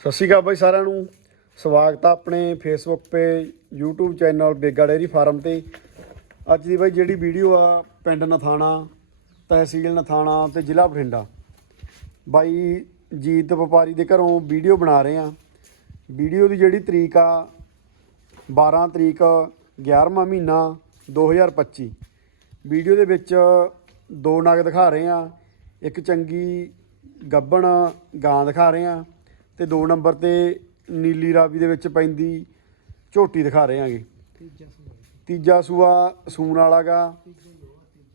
ਸਤਿ ਸ਼੍ਰੀ ਅਕਾਲ ਬਾਈ ਸਾਰਿਆਂ ਨੂੰ। ਸਵਾਗਤ ਆ ਆਪਣੇ ਫੇਸਬੁੱਕ ਤੇ, YouTube channel Bega dairy farm ਤੇ। ਅੱਜ ਦੀ ਬਾਈ ਜਿਹੜੀ ਵੀਡੀਓ ਆ, ਪਿੰਡ ਨਥਾਣਾ, ਤਹਿਸੀਲ ਨਥਾਣਾ ਤੇ ਜ਼ਿਲ੍ਹਾ ਬਠਿੰਡਾ। ਬਾਈ ਜੀਤ ਵਪਾਰੀ ਦੇ ਘਰੋਂ ਵੀਡੀਓ ਬਣਾ ਰਹੇ ਆ। ਵੀਡੀਓ ਦੀ ਜਿਹੜੀ ਤਰੀਕ ਆ 12 ਤਰੀਕ 11ਵਾਂ ਮਹੀਨਾ 2025 ਵੀਡੀਓ ਦੇ ਵਿੱਚ ਦੋ ਨਗ ਦਿਖਾ ਰਹੇ ਆ। ਇੱਕ ਚੰਗੀ ਗੱਬਣ ਗਾਂ ਦਿਖਾ ਰਹੇ ਆ। ਤੇ ਦੋ ਨੰਬਰ ਤੇ ਨੀਲੀ ਰਾਵੀ ਦੇ ਵਿੱਚ ਪੈਂਦੀ ਝੋਟੀ ਦਿਖਾ ਰਹੇ ਆਂਗੇ ਤੀਜਾ ਸੂਆ। ਸੂਣ ਵਾਲਾਗਾ।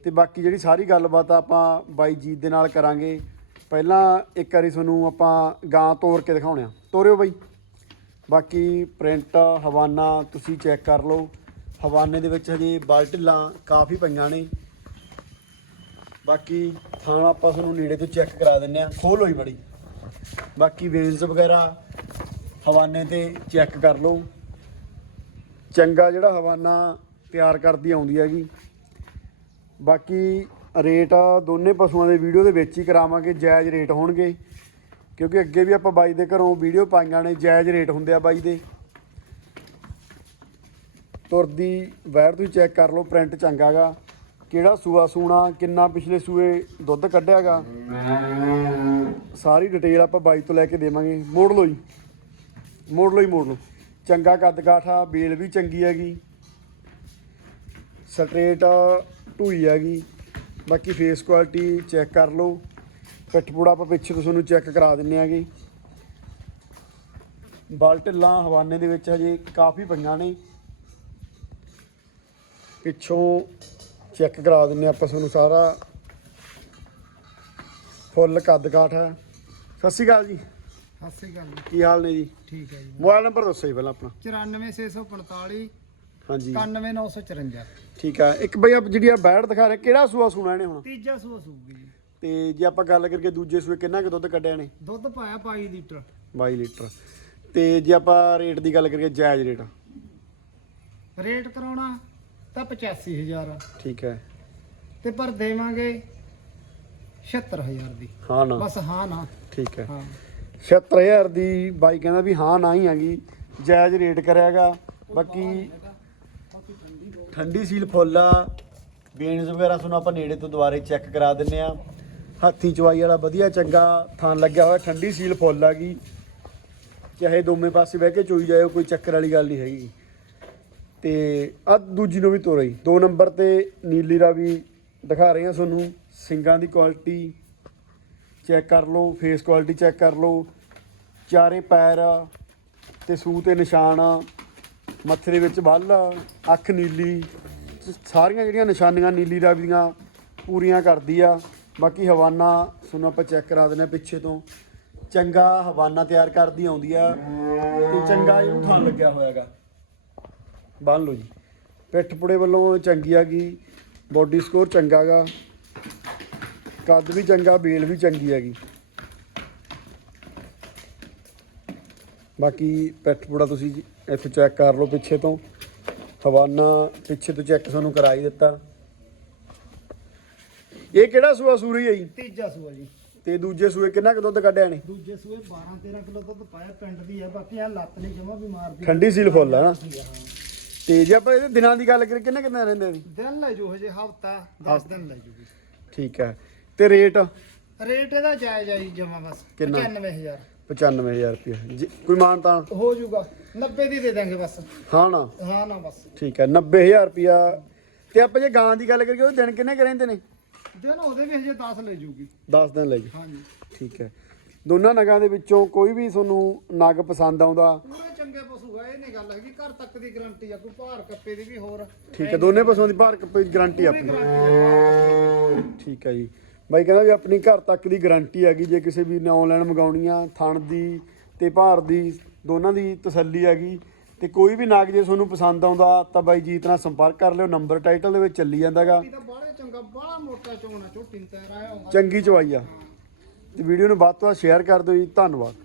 ਤੇ ਬਾਕੀ ਜਿਹੜੀ ਸਾਰੀ ਗੱਲਬਾਤ ਆਪਾਂ ਬਾਈ ਜੀਤ ਦੇ ਨਾਲ ਕਰਾਂਗੇ। ਪਹਿਲਾਂ ਇੱਕ ਵਾਰੀ ਤੁਹਾਨੂੰ ਆਪਾਂ ਗਾਂ ਤੋੜ ਕੇ ਦਿਖਾਉਣੇ ਆ। ਤੋਰਿਓ ਬਾਈ। ਬਾਕੀ ਪ੍ਰਿੰਟ ਹਵਾਨਾ ਤੁਸੀਂ ਚੈੱਕ ਕਰ ਲਓ। ਹਵਾਨੇ ਦੇ ਵਿੱਚ ਹਜੇ ਬਾਲਟਿਲਾਂ ਕਾਫੀ ਪਈਆਂ ਨੇ। ਬਾਕੀ ਥਾਂ ਆਪਾਂ ਤੁਹਾਨੂੰ ਨੇੜੇ ਤੋਂ ਚੈੱਕ ਕਰਾ ਦਿੰਨੇ ਆ। ਖੋਲ ਹੋਈ ਮੜੀ ਬਾਕੀ ਵੇਨਸ ਵਗੈਰਾ ਹਵਾਨੇ ਤੇ ਚੈੱਕ ਕਰ ਲਓ। ਚੰਗਾ ਜਿਹੜਾ ਹਵਾਨਾ ਤਿਆਰ ਕਰਦੀ ਆਉਂਦੀ ਹੈਗੀ। ਬਾਕੀ ਰੇਟ ਦੋਨੇ ਪਸ਼ੂਆਂ ਦੇ ਵੀਡੀਓ ਦੇ ਵਿੱਚ ਹੀ ਕਰਾਵਾਂਗੇ, ਜਾਇਜ਼ ਰੇਟ ਹੋਣਗੇ। ਕਿਉਂਕਿ ਅੱਗੇ ਵੀ ਆਪਾਂ ਬਾਈ ਦੇ ਘਰੋਂ ਵੀਡੀਓ ਪਾਈਆਂ ਨੇ, ਜਾਇਜ਼ ਰੇਟ ਹੁੰਦੇ ਆ ਬਾਈ ਦੇ। ਤੁਰਦੀ ਵੈਰ ਤੁਸੀਂ ਚੈੱਕ ਕਰ ਲਓ ਪ੍ਰਿੰਟ ਚੰਗਾਗਾ ਕਿਹੜਾ ਸੂਆ ਸੂਣਾ, ਕਿੰਨਾ ਪਿਛਲੇ ਸੂਏ ਦੁੱਧ ਕੱਢਿਆਗਾ ਸਾਰੀ ਡਿਟੇਲ ਆਪਾਂ ਬਾਈ ਤੋਂ ਲੈ ਕੇ ਦੇਵਾਂਗੇ। ਮੋੜ ਲਓ ਜੀ। ਮੋੜ ਲਓ ਹੀ ਮੋੜ ਲਓ ਚੰਗਾ ਕੱਦ ਕਾਠਾ ਬੇਲ ਵੀ ਚੰਗੀ ਹੈਗੀ। ਸਟ੍ਰੇਟ ਢੂਈ ਹੈਗੀ। ਬਾਕੀ ਫੇਸ ਕੁਆਲਿਟੀ ਚੈੱਕ ਕਰ ਲਓ। ਪਿੱਠ ਆਪਾਂ ਪਿੱਛੇ ਤੋਂ ਤੁਹਾਨੂੰ ਚੈੱਕ ਕਰਾ ਦਿੰਨੇ ਆਗੇ। ਬਾਲ ਢਿੱਲਾਂ ਹਵਾਨੇ ਦੇ ਵਿੱਚ ਹਜੇ ਕਾਫੀ ਪਈਆਂ ਨੇ। ਪਿੱਛੋਂ ਚੈੱਕ ਕਰਾ ਦਿੰਨੇ ਆਪਾਂ ਤੁਹਾਨੂੰ ਸਾਰਾ। ਫੁੱਲ ਕੱਦ ਕਾਠ ਹੈ ਸਤਿ ਸ਼੍ਰੀ ਅਕਾਲ ਜੀ। ਸਤਿ ਸ੍ਰੀ ਅਕਾਲ ਜੀ। ਕੀ ਹਾਲ ਨੇ ਜੀ? ਠੀਕ ਹੈ ਜੀ। ਮੋਬਾਈਲ ਨੰਬਰ ਦੱਸੋ ਜੀ ਪਹਿਲਾਂ ਆਪਣਾ। 94645 ਹਾਂਜੀ। 91954 ਠੀਕ ਆ। ਇੱਕ ਬਈ ਆਪ ਜਿਹੜੀ ਆ ਬੈੜ ਦਿਖਾ ਰਹੇ ਕਿਹੜਾ ਸੂਆ ਸੁਣਾ ਇਹਨੇ ਹੁਣ? ਤੀਜਾ ਸੂਆ ਸੂਗੀ ਜੀ। ਤੇ ਜੇ ਆਪਾਂ ਗੱਲ ਕਰਕੇ ਦੂਜੇ ਸੂਏ ਕਿੰਨਾ ਕੁ ਦੁੱਧ ਕੱਢਿਆ ਨੇ ਦੁੱਧ ਪਾਇਆ 22 ਲੀਟਰ। 22 ਲੀਟਰ। ਤੇ ਜੇ ਆਪਾਂ ਰੇਟ ਦੀ ਗੱਲ ਕਰੀਏ ਜਾਇਜ਼ ਰੇਟ। ਰੇਟ ਕਰਾਉਣਾ ਤਾਂ 85000 ਆ। ਠੀਕ ਹੈ। ਤੇ ਪਰ ਦੇਵਾਂਗੇ 76000 ਦੀ। ਹਾਂ ਨਾ। ਬਸ ਹਾਂ ਨਾ। ਠੀਕ ਹੈ। ਹਾਂ। 76000 ਦੀ ਬਾਈ ਕਹਿੰਦਾ ਵੀ ਹਾਂ ਨਾ ਹੀ ਆਗੀ। ਜਾਇਜ਼ ਰੇਟ ਕਰਿਆਗਾ। ਬਾਕੀ ਠੰਡੀ ਸੀਲ ਫੁੱਲ ਆ। ਬੇਨਸ ਵਗੈਰਾ ਤੁਹਾਨੂੰ ਆਪਾਂ ਨੇੜੇ ਤੋਂ ਦੁਬਾਰੇ ਚੈੱਕ ਕਰਾ ਦਿੰਨੇ ਆ। ਹਾਥੀ ਚਵਾਈ ਵਾਲਾ ਵਧੀਆ ਚੰਗਾ ਥਾਂ ਲੱਗਿਆ ਹੋਇਆ। ਠੰਡੀ ਸੀਲ ਫੁੱਲ ਆ ਗਈ ਚਾਹੇ ਦੋਵੇਂ ਪਾਸੇ ਬਹਿ ਕੇ ਚੋਈ ਜਾਇਓ ਕੋਈ ਚੱਕਰ ਵਾਲੀ ਗੱਲ ਨਹੀਂ ਹੈਗੀ। ਤੇ ਆ ਦੂਜੀ ਨੂੰ ਵੀ ਤੋਰਈ ਦੋ ਨੰਬਰ ਤੇ ਨੀਲੀ ਰਾਵੀ ਦਿਖਾ ਰਹੇ ਹਾਂ ਤੁਹਾਨੂੰ। ਸਿੰਗਾਂ ਦੀ ਕੁਆਲਿਟੀ ਚੈੱਕ ਕਰ ਲਓ ਫੇਸ ਕੁਆਲਿਟੀ ਚੈੱਕ ਕਰ ਲਓ। ਚਾਰੇ ਪੈਰ ਤੇ ਸੂ ਤੇ ਨਿਸ਼ਾਨ ਮੱਥੇ ਦੇ ਵਿੱਚ ਬੱਲ ਅੱਖ ਨੀਲੀ। ਸਾਰੀਆਂ ਜਿਹੜੀਆਂ ਨਿਸ਼ਾਨੀਆਂ ਨੀਲੀ ਰਾਵੀ ਦੀਆਂ ਪੂਰੀਆਂ ਕਰਦੀ ਆ। ਬਾਕੀ ਹਵਾਨਾ ਤੁਹਾਨੂੰ ਆਪਾਂ ਚੈੱਕ ਕਰਾ ਦਿੰਦੇ ਹਾਂ ਪਿੱਛੇ ਤੋਂ। ਚੰਗਾ ਹਵਾਨਾ ਤਿਆਰ ਕਰਦੀ ਆਉਂਦੀ ਆ। ਤੇ ਚੰਗਾ ਇਹਨੂੰ ਥਾਂ ਲੱਗਿਆ ਹੋਇਆਗਾ ਬੰਨ ਲਓ ਜੀ। ਪਿੱਠ ਪੁੜੇ ਵੱਲੋਂ ਚੰਗੀ ਆ ਗਈ ਬੋਡੀ ਸਕੋਰ ਚੰਗਾਗਾ ਕੱਦ ਵੀ ਚੰਗਾ ਬੇਲ ਵੀ ਚੰਗੀ ਹੈਗੀ। ਬਾਕੀ ਪਿੱਠ ਪੁੜਾ ਤੁਸੀਂ ਇੱਥੇ ਚੈੱਕ ਕਰ ਲਓ ਪਿੱਛੇ ਤੋਂ। ਹਵਾਨਾ ਪਿੱਛੇ ਤੋਂ ਚੈੱਕ ਤੁਹਾਨੂੰ ਕਰਾ ਹੀ ਦਿੱਤਾ। ਇਹ ਕਿਹੜਾ ਸੂਆ ਸੂਰੀ ਹੈ ਜੀ? ਤੀਜਾ ਸੂਆ ਜੀ। ਤੇ ਦੂਜੇ ਸੂਏ ਕਿੰਨਾ ਕੁ ਦੁੱਧ ਕੱਢਿਆ ਨੇ ਦੂਜੇ ਸੂਏ 12 13 ਕਿਲੋ ਦੁੱਧ ਪਾਇਆ ਪਿੰਡ ਦੀ ਆ। ਬਾਕੀ ਆ ਲੱਤ ਨਹੀਂ ਜਮਾ ਵੀ ਮਾਰਦੀ ਠੰਡੀ ਸੀਲ ਫੁੱਲ ਆ ਨਾ। ਹਾਂ। ਤੇ ਜੇ ਆਪਾਂ ਇਹਦੇ ਦਿਨਾਂ ਦੀ ਗੱਲ ਕਰੀਏ ਕਿੰਨੇ ਕਿੰਨੇ ਰਹਿੰਦੇ ਨੇ ਦਿਨ ਲੈ ਜੂ ਹਜੇ ਹਫਤਾ 10 ਦਿਨ ਲੈ ਜੂਗੀ। ਠੀਕ ਹੈ ਤੇ ਰੇਟ? ਰੇਟ ਇਹਦਾ ਜਾਇਜ਼ ਆ ਜੀ ਜਮਾ ਬਸ। ਕਿੰਨਾ? 95000 95000 ਰੁਪਏ ਕੋਈ ਮਾਨਤਾ ਹੋ ਜੂਗਾ। 90 ਦੀ ਦੇ ਦਾਂਗੇ ਬਸ। ਹਾਂ ਨਾ? ਹਾਂ ਨਾ ਬਸ। ਠੀਕ ਹੈ 90000 ਰੁਪਿਆ ਤੇ ਆਪਾਂ ਜੇ ਗਾਂ ਦੀ ਗੱਲ ਕਰੀਏ ਉਹ ਦਿਨ ਕਿੰਨੇ ਕੁ ਰਹਿੰਦੇ ਨੇ? ਦਿਨ ਉਹਦੇ ਵੀ ਹਜੇ 10 ਲੈ ਜੂਗੀ। 10 ਦਿਨ ਲਈ ਹਾਂਜੀ। ਠੀਕ ਹੈ ਦੋਨਾਂ ਨਗਾਂ ਦੇ ਵਿੱਚੋਂ ਕੋਈ ਵੀ ਤੁਹਾਨੂੰ ਨਗ ਪਸੰਦ ਆਉਂਦਾ। ਪੂਰੇ ਚੰਗੇ ਪਸ਼ੂ ਆ ਇਹ ਨਹੀਂ ਗੱਲ ਹੈਗੀ ਘਰ ਤੱਕ ਦੀ ਗਾਰੰਟੀ ਆ ਕੋਈ ਭਾਰ ਕੱਪੇ ਦੀ ਵੀ ਹੋਰ। ਠੀਕ ਹੈ ਦੋਨੇ ਪਸ਼ੂਆਂ ਦੀ ਭਾਰ ਗਾਰੰਟੀ ਆਪਣੀ। ਠੀਕ ਹੈ ਜੀ। ਬਾਈ ਕਹਿੰਦਾ ਵੀ ਆਪਣੀ ਘਰ ਤੱਕ ਦੀ ਗਾਰੰਟੀ ਹੈਗੀ ਜੇ ਕਿਸੇ ਵੀ ਨੇ ਆਨਲਾਈਨ ਮੰਗਾਉਣੀ ਆ ਥਣ ਦੀ ਤੇ ਭਾਰ ਦੀ ਦੋਨਾਂ ਦੀ ਤਸੱਲੀ ਹੈਗੀ। ਤੇ ਕੋਈ ਵੀ ਨਗ ਜੇ ਤੁਹਾਨੂੰ ਪਸੰਦ ਆਉਂਦਾ ਤਾਂ ਬਾਈ ਜੀਤ ਨਾਲ ਸੰਪਰਕ ਕਰ ਲਿਓ ਨੰਬਰ ਟਾਈਟਲ ਦੇ ਵਿੱਚ ਚੱਲੀ ਜਾਂਦਾਗਾ। ਚੰਗਾ ਬਾਹਲਾ ਮੋਟਾ ਚੋਣਾ ਤੈਰ ਚੰਗੀ ਚਵਾਈ ਆ। ਤੇ ਵੀਡੀਓ ਨੂੰ ਵੱਧ ਤੋਂ ਵੱਧ ਸ਼ੇਅਰ ਕਰ ਦਿਓ ਜੀ। ਧੰਨਵਾਦ।